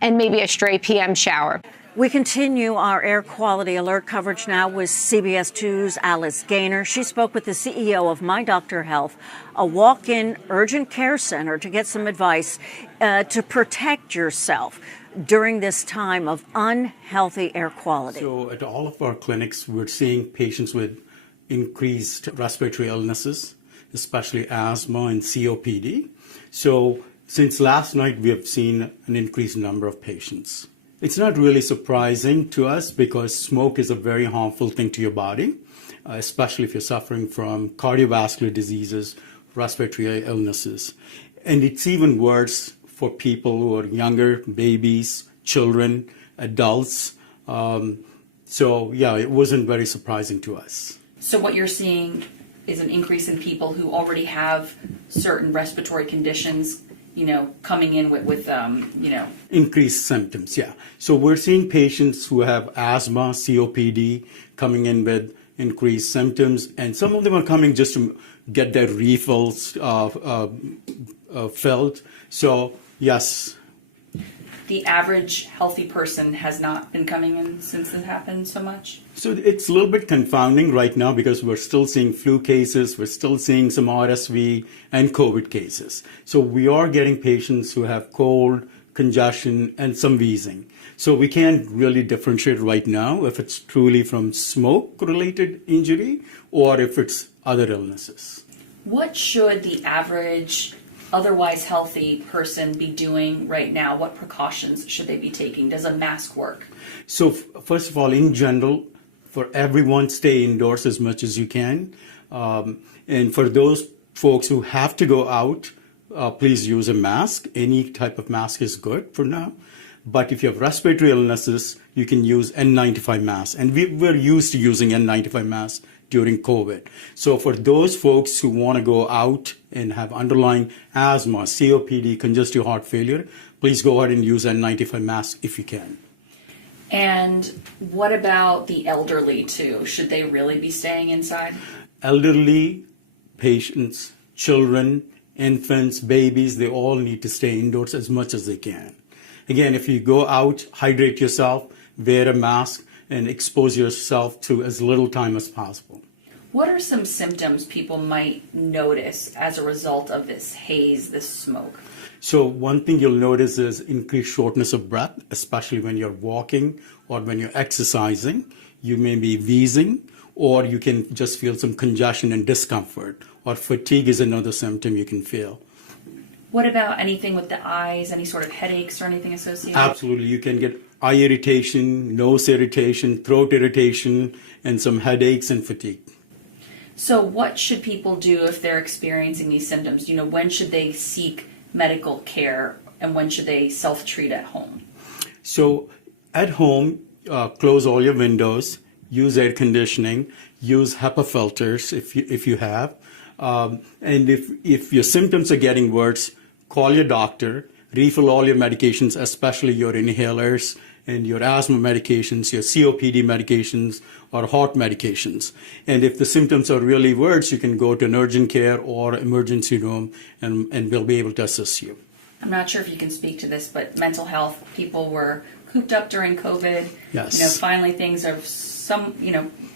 and maybe a stray PM shower. We continue our air quality alert coverage now with CBS 2's Alice Gaynor. She spoke with the CEO of MiDoctor Health, a walk-in urgent care center, to get some advice to protect yourself during this time of unhealthy air quality. So at all of our clinics, we're seeing patients with increased respiratory illnesses, especially asthma and COPD. So since last night, we have seen an increased number of patients. It's not really surprising to us because smoke is a very harmful thing to your body, especially if you're suffering from cardiovascular diseases, respiratory illnesses. And it's even worse for people who are younger, babies, children, adults. So yeah, it wasn't very surprising to us. So what you're seeing is an increase in people who already have certain respiratory conditions, coming in with increased symptoms, yeah. So we're seeing patients who have asthma, COPD, coming in with increased symptoms, and some of them are coming just to get their refills filled. So, yes. The average healthy person has not been coming in since this happened so much? So it's a little bit confounding right now because we're still seeing flu cases, we're still seeing some RSV and COVID cases. So we are getting patients who have cold, congestion, and some wheezing. So we can't really differentiate right now if it's truly from smoke-related injury or if it's other illnesses. What should the average otherwise healthy person be doing right now? What precautions should they be taking? Does a mask work? So first of all, in general, for everyone, stay indoors as much as you can. And for those folks who have to go out, please use a mask. Any type of mask is good for now. But if you have respiratory illnesses, you can use N95 masks. And we're used to using N95 masks during COVID. So for those folks who want to go out and have underlying asthma, COPD, congestive heart failure, please go ahead and use N95 mask if you can. And what about the elderly too? Should they really be staying inside? Elderly patients, children, infants, babies, they all need to stay indoors as much as they can. Again, if you go out, hydrate yourself, wear a mask, and expose yourself to as little time as possible. What are some symptoms people might notice as a result of this haze, this smoke? So one thing you'll notice is increased shortness of breath, especially when you're walking or when you're exercising. You may be wheezing, or you can just feel some congestion and discomfort, or fatigue is another symptom you can feel. What about anything with the eyes, any sort of headaches or anything associated? Absolutely. You can get eye irritation, nose irritation, throat irritation, and some headaches and fatigue. So what should people do if they're experiencing these symptoms? When should they seek medical care, and when should they self-treat at home? So at home, close all your windows, use air conditioning, use HEPA filters if you have. And if your symptoms are getting worse, call your doctor, refill all your medications, especially your inhalers and your asthma medications, your COPD medications, or heart medications. And if the symptoms are really worse, you can go to an urgent care or emergency room, and we'll be able to assist you. I'm not sure if you can speak to this, but mental health, people were cooped up during COVID. Yes. Finally things are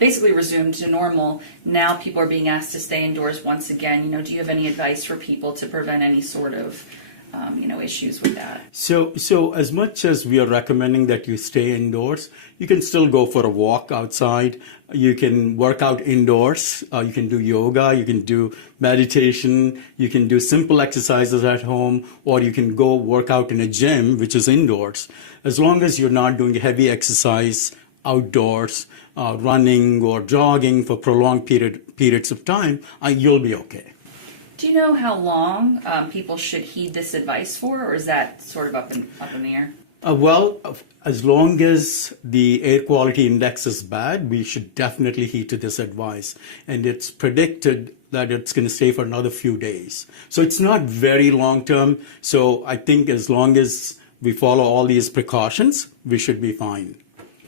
basically resumed to normal. Now people are being asked to stay indoors once again. Do you have any advice for people to prevent any sort of issues with that? So as much as we are recommending that you stay indoors, you can still go for a walk outside. You can work out indoors. You can do yoga. You can do meditation. You can do simple exercises at home, or you can go work out in a gym, which is indoors. As long as you're not doing heavy exercise outdoors, running or jogging for prolonged periods of time, you'll be okay. Do you know how long people should heed this advice for, or is that sort of up in the air? Well, as long as the air quality index is bad, we should definitely heed to this advice. And it's predicted that it's going to stay for another few days. So it's not very long term. So I think as long as we follow all these precautions, we should be fine.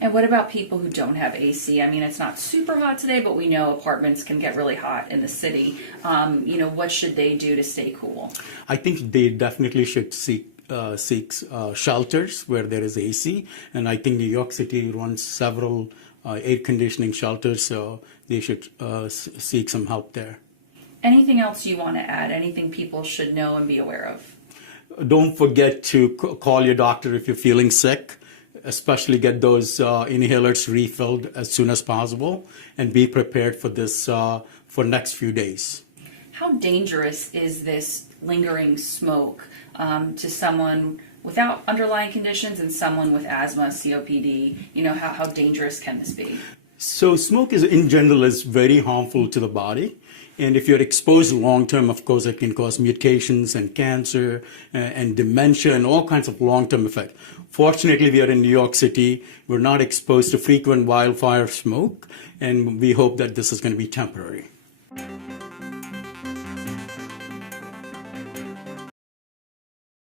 And what about people who don't have AC? I mean, it's not super hot today, but we know apartments can get really hot in the city. What should they do to stay cool? I think they definitely should seek seek shelters where there is AC. And I think New York City runs several air conditioning shelters, so they should seek some help there. Anything else you want to add? Anything people should know and be aware of? Don't forget to call your doctor if you're feeling sick, especially get those inhalers refilled as soon as possible, and be prepared for this for next few days. How dangerous is this lingering smoke to someone without underlying conditions and someone with asthma, COPD? You know, how dangerous can this be? So smoke in general is very harmful to the body. And if you're exposed long-term, of course, it can cause mutations and cancer and dementia and all kinds of long-term effects. Fortunately, we are in New York City. We're not exposed to frequent wildfire smoke, and we hope that this is going to be temporary.